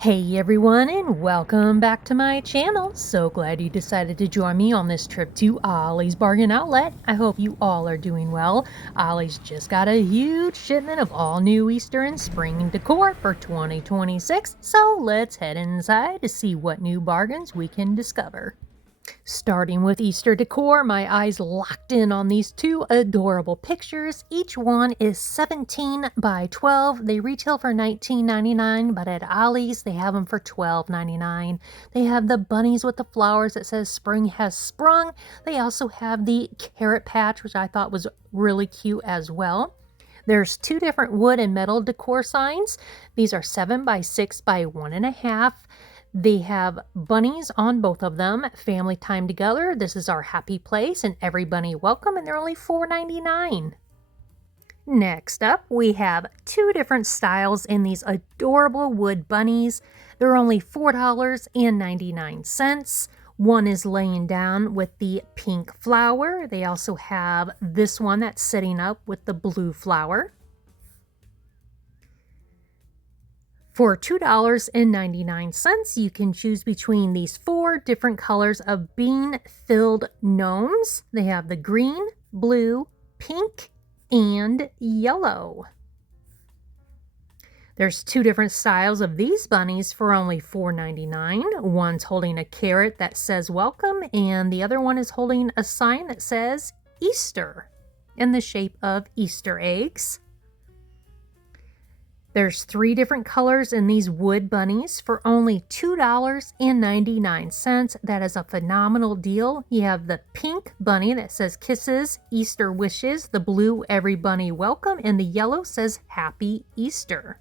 Hey everyone, and welcome back to my channel. So glad you decided to join me on this trip to Ollie's Bargain Outlet. I hope you all are doing well. Ollie's just got a huge shipment of all new Easter and spring decor for 2026, so let's head inside to see what new bargains we can discover. Starting with Easter decor, my eyes locked in on these two adorable pictures. Each one is 17 by 12. They retail for $19.99, but at Ollie's they have them for $12.99. They have the bunnies with the flowers that says spring has sprung. They also have the carrot patch, which I thought was really cute as well. There's two different wood and metal decor signs. These are 7 by 6 by 1.5. They have bunnies on both of them. Family time together. This is our happy place and every bunny welcome, and they're only $4.99. Next up, we have two different styles in these adorable wood bunnies. They're only $4.99. One is laying down with the pink flower. They also have this one that's sitting up with the blue flower. For $2.99, you can choose between these four different colors of bean-filled gnomes. They have the green, blue, pink, and yellow. There's two different styles of these bunnies for only $4.99. One's holding a carrot that says welcome, and the other one is holding a sign that says Easter in the shape of Easter eggs. There's three different colors in these wood bunnies for only $2.99. That is a phenomenal deal. You have the pink bunny that says kisses, Easter wishes, the blue every bunny welcome, and the yellow says happy Easter.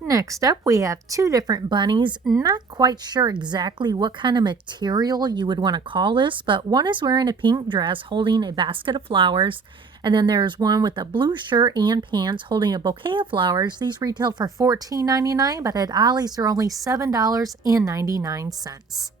Next up, we have two different bunnies. Not quite sure exactly what kind of material you would want to call this, but one is wearing a pink dress holding a basket of flowers, and then there's one with a blue shirt and pants holding a bouquet of flowers. These retail for $14.99, but at Ollie's they're only $7.99.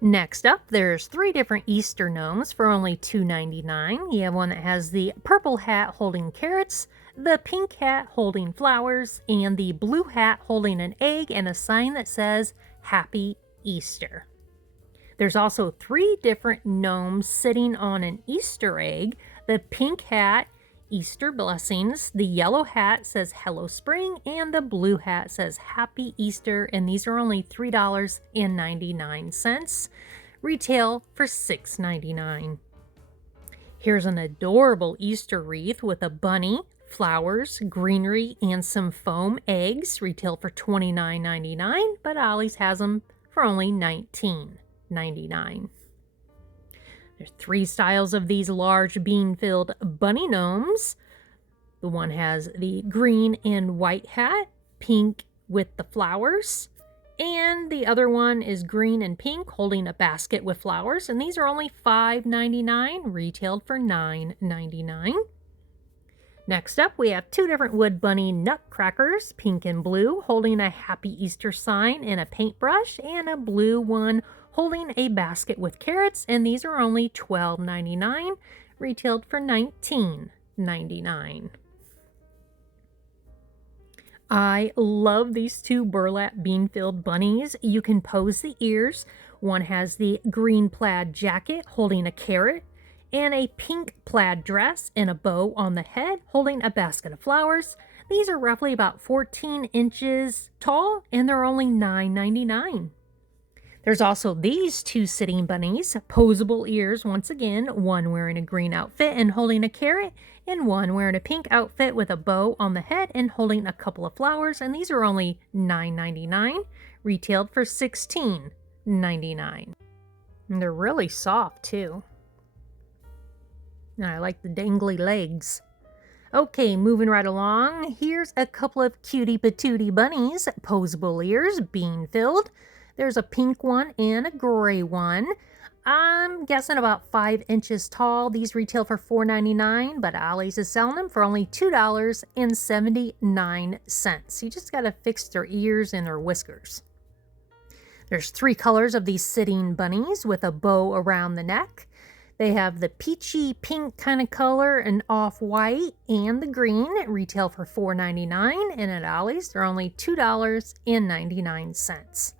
Next up, there's three different Easter gnomes for only $2.99. You have one that has the purple hat holding carrots, the pink hat holding flowers, and the blue hat holding an egg and a sign that says Happy Easter. There's also three different gnomes sitting on an Easter egg. The pink hat, Easter blessings, the yellow hat says Hello Spring, and the blue hat says Happy Easter, and these are only $3.99. Retail for $6.99. Here's an adorable Easter wreath with a bunny, flowers, greenery, and some foam eggs. Retail for $29.99, but Ollie's has them for only $19.99. There's three styles of these large bean-filled bunny gnomes. The one has the green and white hat, pink with the flowers, and the other one is green and pink holding a basket with flowers, and these are only $5.99, retailed for $9.99. Next up, we have two different wood bunny nutcrackers, pink and blue, holding a Happy Easter sign and a paintbrush, and a blue one holding a basket with carrots, and these are only $12.99, retailed for $19.99. I love these two burlap bean-filled bunnies. You can pose the ears. One has the green plaid jacket holding a carrot, and a pink plaid dress and a bow on the head holding a basket of flowers. These are roughly about 14 inches tall, and they're only $9.99. There's also these two sitting bunnies, posable ears once again, one wearing a green outfit and holding a carrot, and one wearing a pink outfit with a bow on the head and holding a couple of flowers, and these are only $9.99, retailed for $16.99. And they're really soft too. And I like the dangly legs. Okay, moving right along, here's a couple of cutie patootie bunnies, posable ears, bean-filled. There's a pink one and a gray one. I'm guessing about 5 inches tall. These retail for $4.99, but Ollie's is selling them for only $2.79. You just gotta fix their ears and their whiskers. There's three colors of these sitting bunnies with a bow around the neck. They have the peachy pink kind of color and off-white and the green. Retail for $4.99, and at Ollie's they're only $2.99.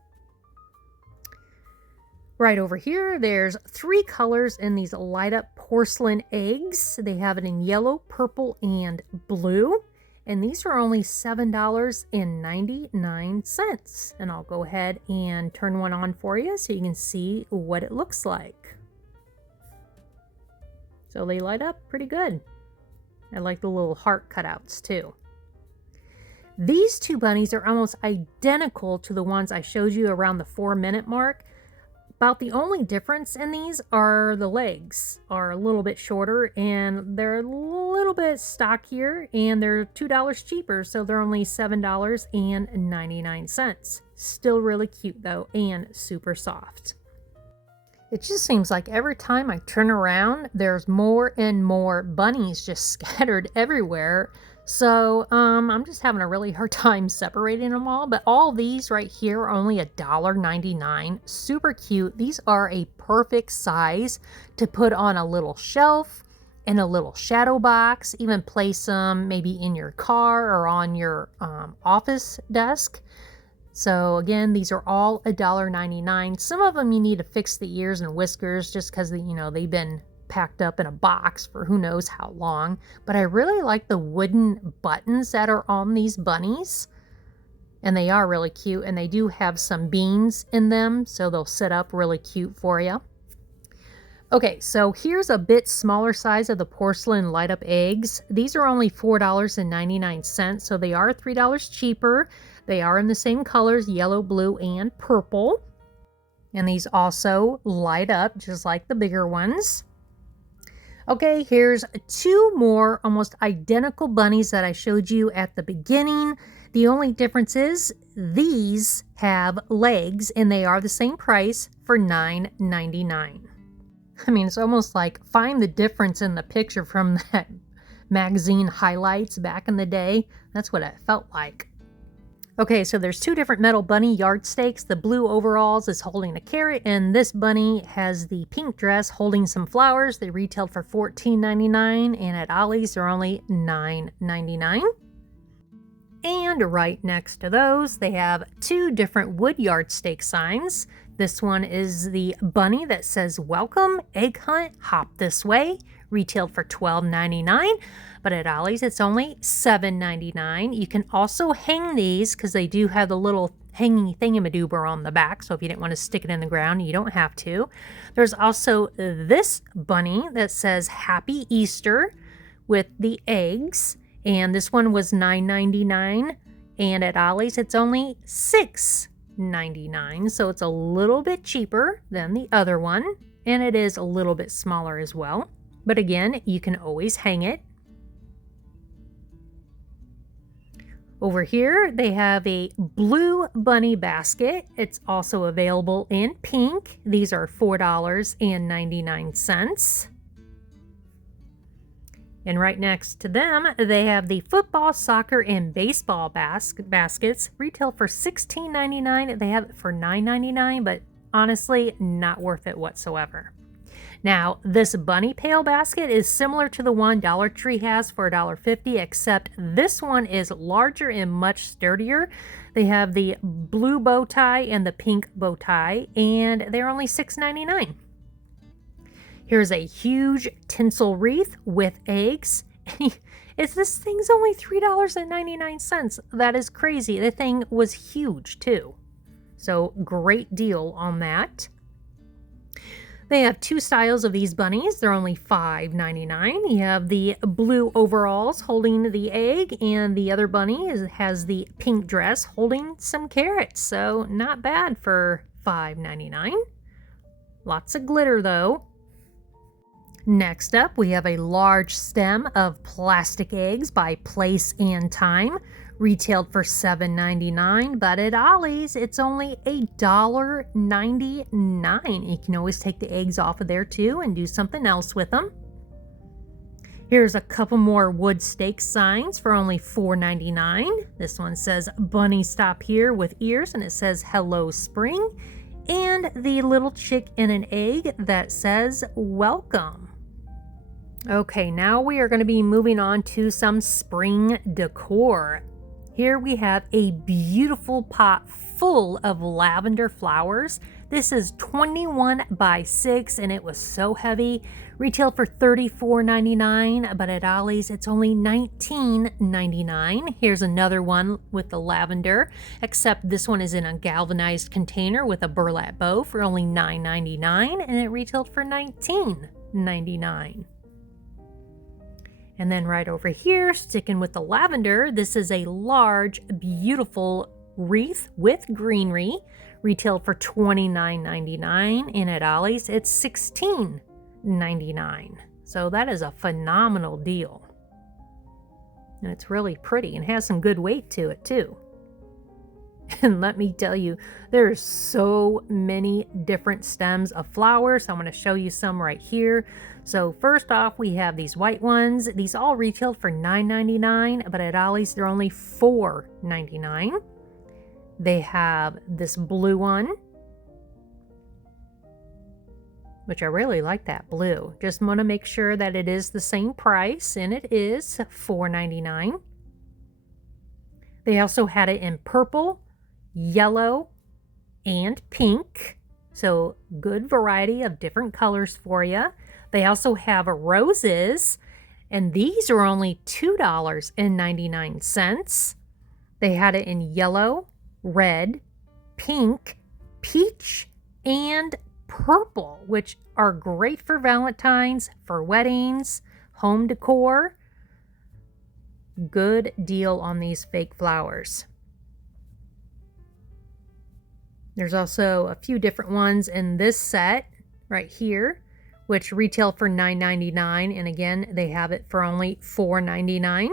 Right over here, there's 3 colors in these light up porcelain eggs. They have it in yellow, purple, and blue. And these are only $7.99. And I'll go ahead and turn one on for you so you can see what it looks like. So they light up pretty good. I like the little heart cutouts too. These 2 bunnies are almost identical to the ones I showed you around the 4-minute mark. About the only difference in these are the legs are a little bit shorter and they're a little bit stockier, and they're $2 cheaper, so they're only $7.99. Still really cute though, and super soft. It just seems like every time I turn around, there's more and more bunnies just scattered everywhere. So I'm just having a really hard time separating them all. But all these right here are only $1.99. Super cute. These are a perfect size to put on a little shelf, in a little shadow box, even place them maybe in your car or on your office desk. So again, these are all $1.99. Some of them you need to fix the ears and whiskers just because, you know, they've been packed up in a box for who knows how long. But I really like the wooden buttons that are on these bunnies. And they are really cute. And they do have some beans in them, so they'll sit up really cute for you. Okay, so here's a bit smaller size of the porcelain light up eggs. These are only $4.99, so they are $3 cheaper. They are in the same colors, yellow, blue, and purple. And these also light up just like the bigger ones. Okay, here's 2 more almost identical bunnies that I showed you at the beginning. The only difference is these have legs and they are the same price for $9.99. I mean, it's almost like find the difference in the picture from that magazine highlights back in the day. That's what it felt like. Okay, so there's 2 different metal bunny yardsticks. The blue overalls is holding a carrot, and this bunny has the pink dress holding some flowers. They retailed for $14.99, and at Ollie's they're only $9.99. And right next to those, they have 2 different wood yardstick signs. This one is the bunny that says, "Welcome, egg hunt, hop this way." Retailed for $12.99, but at Ollie's it's only $7.99. You can also hang these because they do have the little hanging thingamadoober on the back, so if you didn't want to stick it in the ground, you don't have to. There's also this bunny that says Happy Easter with the eggs, and this one was $9.99, and at Ollie's it's only $6.99, so it's a little bit cheaper than the other one, and it is a little bit smaller as well. But again, you can always hang it. Over here, they have a blue bunny basket. It's also available in pink. These are $4.99. And right next to them, they have the football, soccer, and baseball baskets. Retail for $16.99. They have it for $9.99, but honestly, not worth it whatsoever. Now, this bunny pail basket is similar to the one Dollar Tree has for $1.50, except this one is larger and much sturdier. They have the blue bow tie and the pink bow tie, and they're only $6.99. Here's a huge tinsel wreath with eggs. This thing's only $3.99. That is crazy. The thing was huge too. So great deal on that. They have 2 styles of these bunnies. They're only $5.99. You have the blue overalls holding the egg, and the other bunny has the pink dress holding some carrots. So not bad for $5.99. Lots of glitter though. Next up, we have a large stem of plastic eggs by Place and Time. Retailed for $7.99, but at Ollie's it's only $1.99. You can always take the eggs off of there too and do something else with them. Here's a couple more wood stake signs for only $4.99. This one says Bunny Stop Here with ears, and it says Hello Spring. and the little chick in an egg that says welcome. Okay, now we are going to be moving on to some spring decor. Here we have a beautiful pot full of lavender flowers. This is 21 by 6 and it was so heavy. Retailed for $34.99, but at Ollie's it's only $19.99. Here's another one with the lavender, except this one is in a galvanized container with a burlap bow for only $9.99, and it retailed for $19.99. And then right over here, sticking with the lavender, this is a large, beautiful wreath with greenery, retailed for $29.99, and at Ollie's it's $16.99. So that is a phenomenal deal. And it's really pretty and has some good weight to it too. And let me tell you, there's so many different stems of flowers. I'm going to show you some right here. So first off, we have these white ones. These all retailed for $9.99, but at Ollie's they're only $4.99. They have this blue one, which I really like that blue. Just want to make sure that it is the same price, and it is $4.99. They also had it in purple, yellow, and pink. So good variety of different colors for you. They also have roses, and these are only $2.99. They had it in yellow, red, pink, peach, and purple, which are great for Valentine's, for weddings, home decor. Good deal on these fake flowers. There's also a few different ones in this set right here, which retail for $9.99, and again, they have it for only $4.99.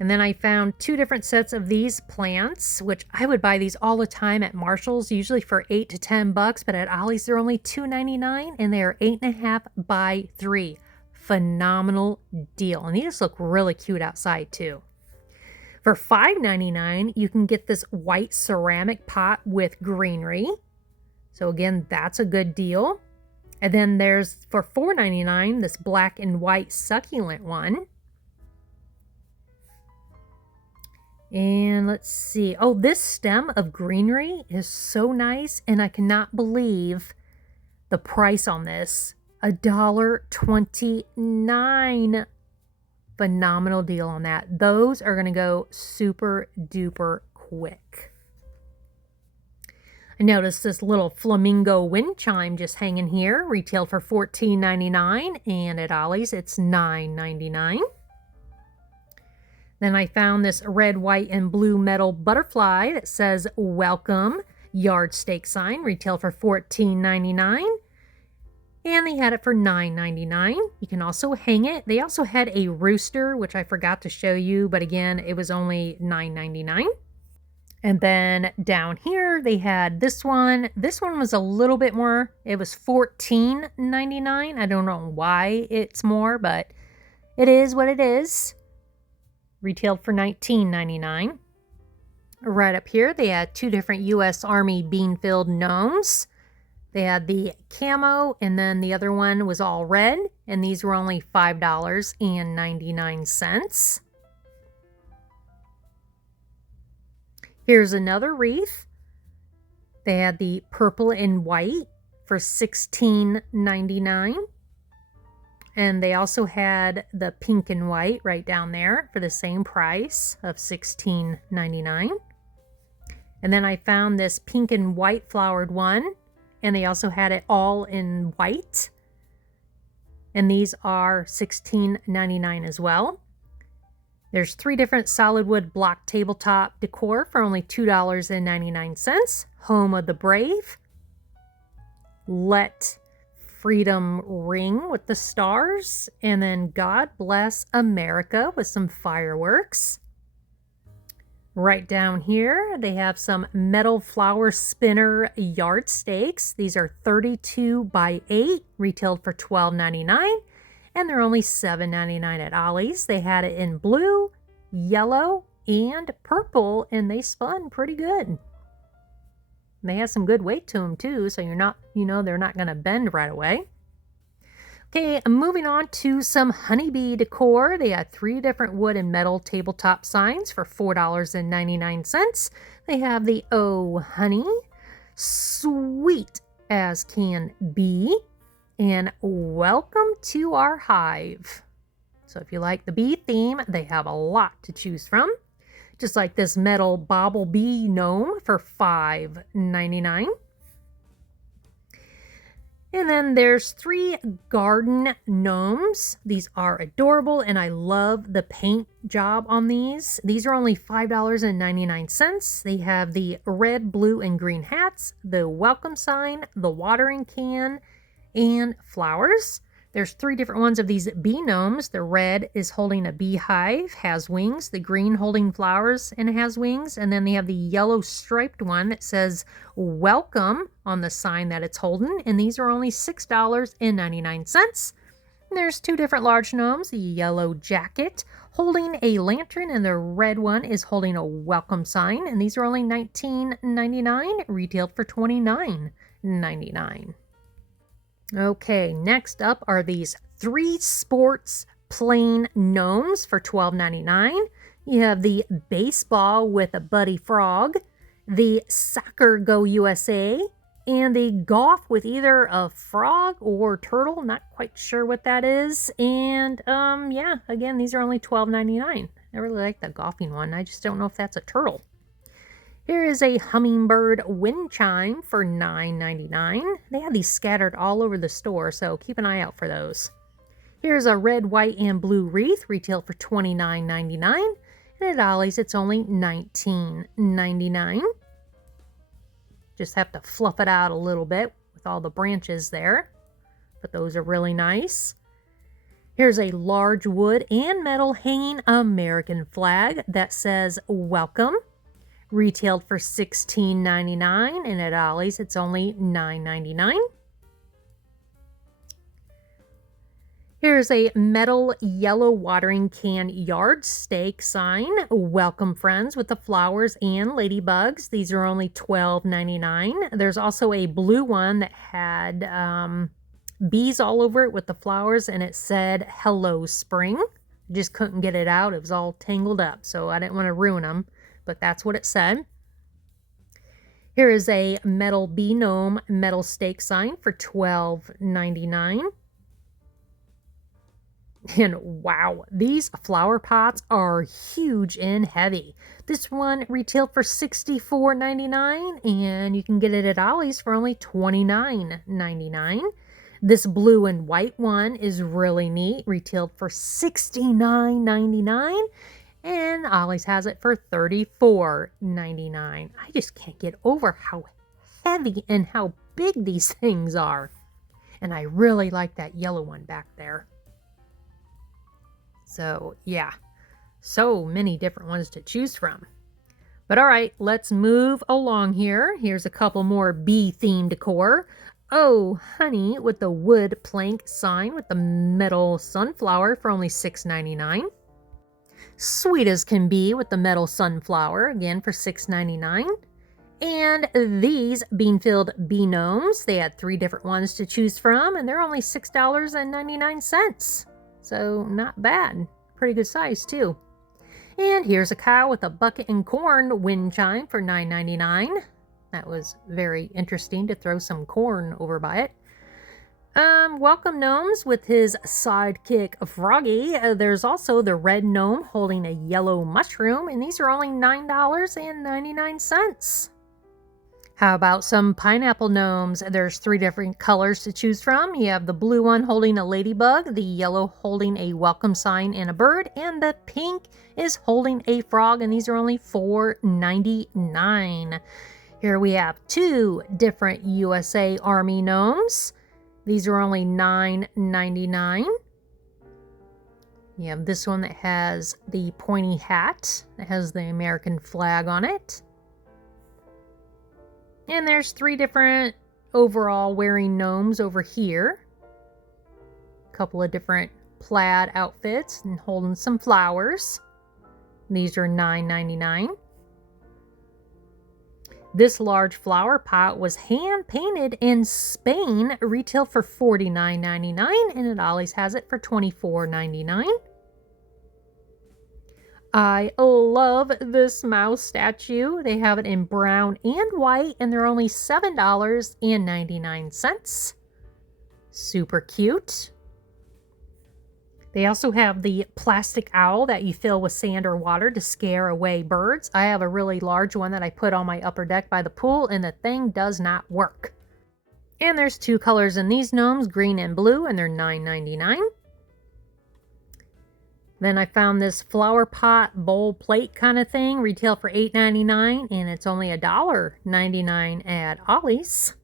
And then I found two different sets of these plants, which I would buy these all the time at Marshall's, usually for $8 to $10, but at Ollie's they're only $2.99, and they are 8.5 by 3. Phenomenal deal, and these look really cute outside too. For $5.99, you can get this white ceramic pot with greenery. So again, that's a good deal. And then there's, for $4.99, this black and white succulent one. And let's see. Oh, this stem of greenery is so nice, and I cannot believe the price on this. $1.29. Phenomenal deal on that. Those are going to go super duper quick. I noticed this little flamingo wind chime just hanging here, retailed for $14.99, and at Ollie's it's $9.99. Then I found this red, white, and blue metal butterfly that says welcome yard stake sign, retailed for $14.99. And they had it for $9.99. You can also hang it. They also had a rooster, which I forgot to show you, but again, it was only $9.99. And then down here, they had this one. This one was a little bit more. It was $14.99. I don't know why it's more, but it is what it is. Retailed for $19.99. Right up here, they had two different U.S. Army bean-filled gnomes. They had the camo, and then the other one was all red, and these were only $5.99. Here's another wreath. They had the purple and white for $16.99. And they also had the pink and white right down there for the same price of $16.99. And then I found this pink and white flowered one, and they also had it all in white. And these are $16.99 as well. There's 3 different solid wood block tabletop decor for only $2.99. Home of the Brave. Let Freedom Ring with the stars. And then God Bless America with some fireworks. Right down here, they have some metal flower spinner yard stakes. These are 32 by 8, retailed for $12.99, and they're only $7.99 at Ollie's. They had it in blue, yellow, and purple, and they spun pretty good. They have some good weight to them too, so you're not, they're not going to bend right away. Okay, moving on to some honeybee decor. They had 3 different wood and metal tabletop signs for $4.99. They have the Oh Honey, Sweet as Can Be, and Welcome to Our Hive. So if you like the bee theme, they have a lot to choose from. Just like this metal bobble bee gnome for $5.99. And then there's 3 garden gnomes. These are adorable, and I love the paint job on these. These are only $5.99. They have the red, blue, and green hats, the welcome sign, the watering can, and flowers. There's 3 different ones of these bee gnomes. The red is holding a beehive, has wings. The green holding flowers and has wings. And then they have the yellow striped one that says welcome on the sign that it's holding. And these are only $6.99. There's 2 different large gnomes. The yellow jacket holding a lantern, and the red one is holding a welcome sign. And these are only $19.99, retailed for $29.99. Okay, next up are these 3 sports plain gnomes for $12.99. You have the baseball with a Buddy Frog, the soccer Go USA, and the golf with either a frog or turtle. Not quite sure what that is. And yeah, again, these are only $12.99. I really like the golfing one. I just don't know if that's a turtle. Here is a hummingbird wind chime for $9.99. They have these scattered all over the store, so keep an eye out for those. Here's a red, white, and blue wreath, retailed for $29.99. And at Ollie's, it's only $19.99. Just have to fluff it out a little bit with all the branches there. But those are really nice. Here's a large wood and metal hanging American flag that says welcome. Retailed for $16.99, and at Ollie's it's only $9.99. Here's a metal yellow watering can yard stake sign. Welcome friends with the flowers and ladybugs. These are only $12.99. There's also a blue one that had bees all over it with the flowers, and it said hello spring. Just couldn't get it out. It was all tangled up, so I didn't want to ruin them. But that's what it said. Here is a metal bee gnome metal stake sign for $12.99. And wow, these flower pots are huge and heavy. This one retailed for $64.99, and you can get it at Ollie's for only $29.99. This blue and white one is really neat, retailed for $69.99. And Ollie's has it for $34.99. I just can't get over how heavy and how big these things are. And I really like that yellow one back there. So yeah, so many different ones to choose from. But all right, let's move along here. Here's a couple more bee-themed decor. Oh Honey with the wood plank sign with the metal sunflower for only $6.99. Sweet as Can Be with the metal sunflower, again for $6.99. And these bean-filled bee gnomes, they had 3 different ones to choose from, and they're only $6.99. So not bad. Pretty good size too. And here's a cow with a bucket and corn wind chime for $9.99. That was very interesting to throw some corn over by it. Welcome gnomes with his sidekick Froggy. There's also the red gnome holding a yellow mushroom, and these are only $9.99. How about some pineapple gnomes? There's 3 different colors to choose from. You have the blue one holding a ladybug, the yellow holding a welcome sign and a bird, and the pink is holding a frog, and these are only $4.99. Here we have 2 different USA Army gnomes. These are only $9.99. You have this one that has the pointy hat that has the American flag on it. And there's 3 different overall wearing gnomes over here. A couple of different plaid outfits and holding some flowers. These are $9.99. This large flower pot was hand painted in Spain, retail for $49.99, and at Ollie's has it for $24.99. I love this mouse statue. They have it in brown and white, and they're only $7.99. Super cute. They also have the plastic owl that you fill with sand or water to scare away birds. I have a really large one that I put on my upper deck by the pool, and the thing does not work. And there's two colors in these gnomes, green and blue, and they're $9.99. Then I found this flower pot bowl plate kind of thing, retail for $8.99, and it's only $1.99 at Ollie's.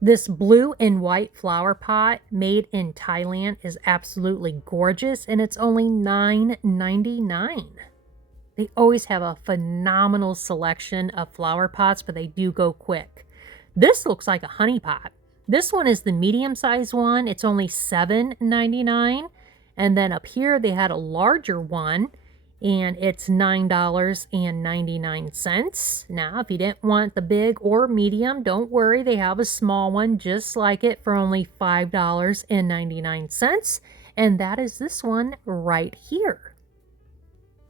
This blue and white flower pot made in Thailand is absolutely gorgeous, and it's only $9.99. They always have a phenomenal selection of flower pots, but they do go quick. This looks like a honey pot. This one is the medium-sized one. It's only $7.99. And then up here, they had a larger one, and it's $9.99. Now, if you didn't want the big or medium, don't worry. They have a small one just like it for only $5.99. And that is this one right here.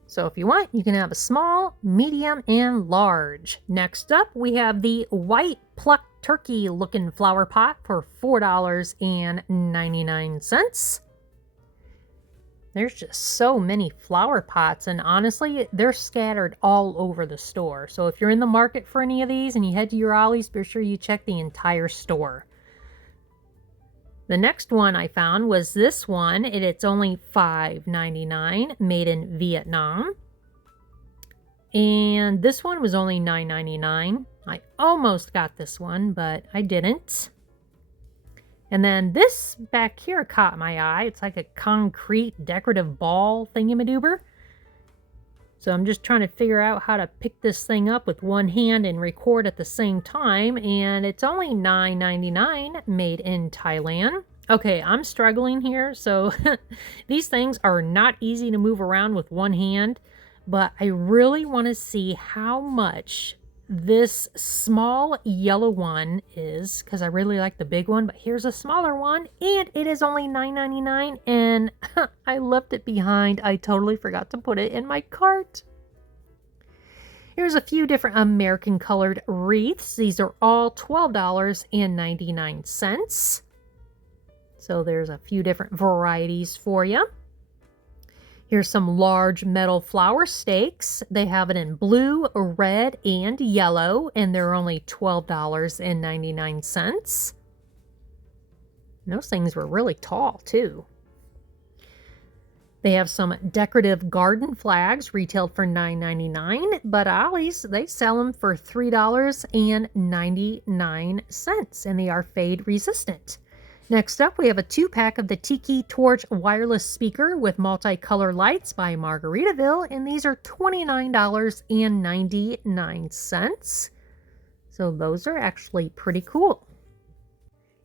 So if you want, you can have a small, medium, and large. Next up, we have the white plucked turkey looking flower pot for $4.99. There's just so many flower pots, and honestly, they're scattered all over the store. So if you're in the market for any of these and you head to your Ollie's, be sure you check the entire store. The next one I found was this one, and it's only $5.99, made in Vietnam. And this one was only $9.99. I almost got this one, but I didn't. And then this back here caught my eye. It's like a concrete decorative ball thingamadoober. So I'm just trying to figure out how to pick this thing up with one hand and record at the same time. And it's only $9.99, made in Thailand. Okay, I'm struggling here. So these things are not easy to move around with one hand. But I really want to see how much this small yellow one is, because I really like the big one, but here's a smaller one, and it is only $9.99, and I left it behind. I totally forgot to put it in my cart. Here's a few different American colored wreaths. These are all $12.99. So there's a few different varieties for you. Here's some large metal flower stakes. They have it in blue, red, and yellow, and they're only $12.99. Those things were really tall, too. They have some decorative garden flags, retailed for $9.99, but Ollie's, they sell them for $3.99, and they are fade resistant. Next up, we have a 2-pack of the Tiki Torch wireless speaker with multicolor lights by Margaritaville, and these are $29.99. So those are actually pretty cool.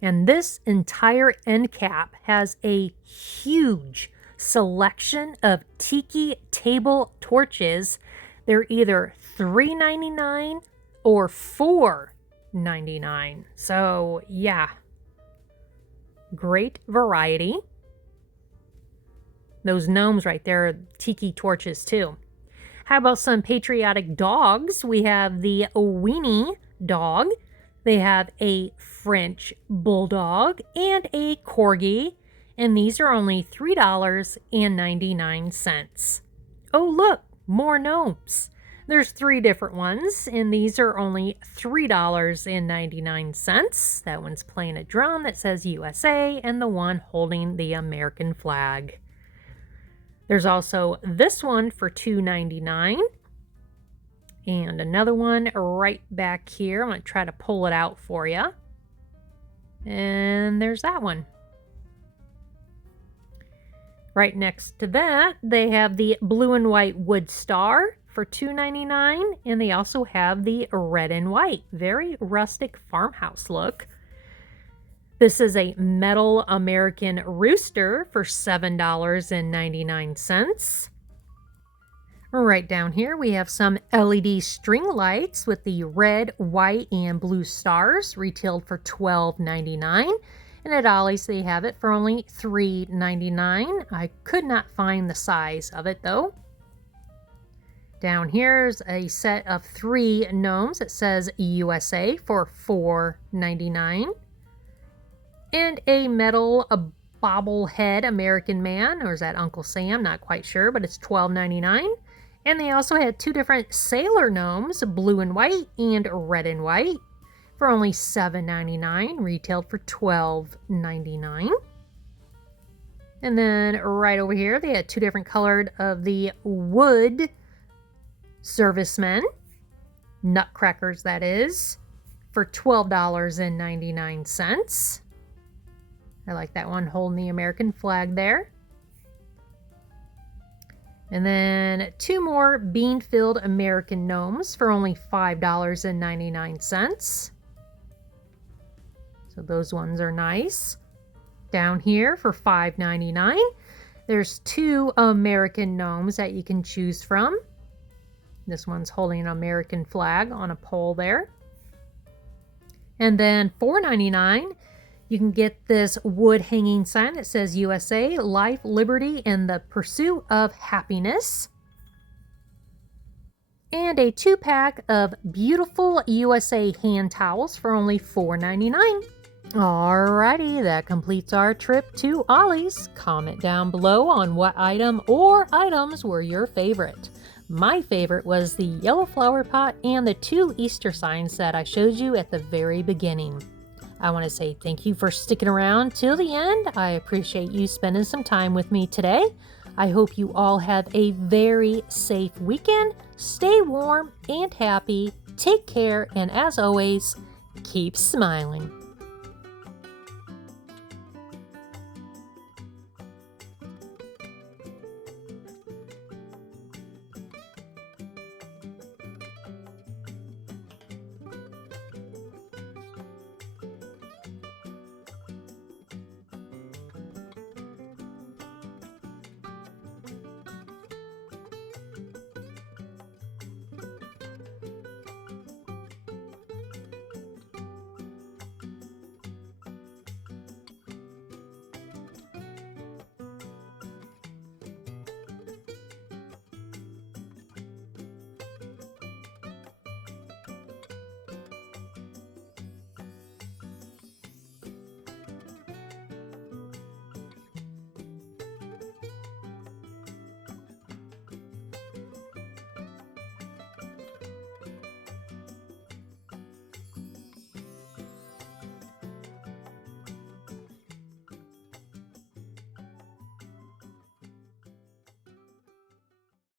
And this entire end cap has a huge selection of Tiki table torches. They're either $3.99 or $4.99. So yeah. Great variety. Those gnomes right there are Tiki torches too. How about some patriotic dogs? We have the Weenie dog. They have a French bulldog and a corgi, and these are only $3.99. Oh look, more gnomes. There's 3 different ones, and these are only $3.99. That one's playing a drum that says USA, and the one holding the American flag. There's also this one for $2.99. And another one right back here. I'm going to try to pull it out for you. And there's that one. Right next to that, they have the blue and white wood star for $2.99, and they also have the red and white, very rustic farmhouse look. This is a metal American rooster for $7.99. Right down here, we have some LED string lights with the red, white, and blue stars, retailed for $12.99. And at Ollie's, they have it for only $3.99. I could not find the size of it, though. Down here's a set of 3 gnomes. It says USA for $4.99. And a metal bobblehead American Man, or is that Uncle Sam? Not quite sure, but it's $12.99. And they also had 2 different sailor gnomes, blue and white and red and white, for only $7.99, retailed for $12.99. And then right over here, they had 2 different colored of the wood servicemen, nutcrackers that is, for $12.99. I like that one holding the American flag there. And then 2 more bean-filled American gnomes for only $5.99. So those ones are nice. Down here for $5.99, there's 2 American gnomes that you can choose from. This one's holding an American flag on a pole there. And then $4.99, you can get this wood hanging sign that says USA, Life, Liberty, and the Pursuit of Happiness. And a 2-pack of beautiful USA hand towels for only $4.99. Alrighty, that completes our trip to Ollie's. Comment down below on what item or items were your favorite. My favorite was the yellow flower pot and the 2 Easter signs that I showed you at the very beginning. I want to say thank you for sticking around till the end. I appreciate you spending some time with me today. I hope you all have a very safe weekend. Stay warm and happy. Take care, and as always, keep smiling.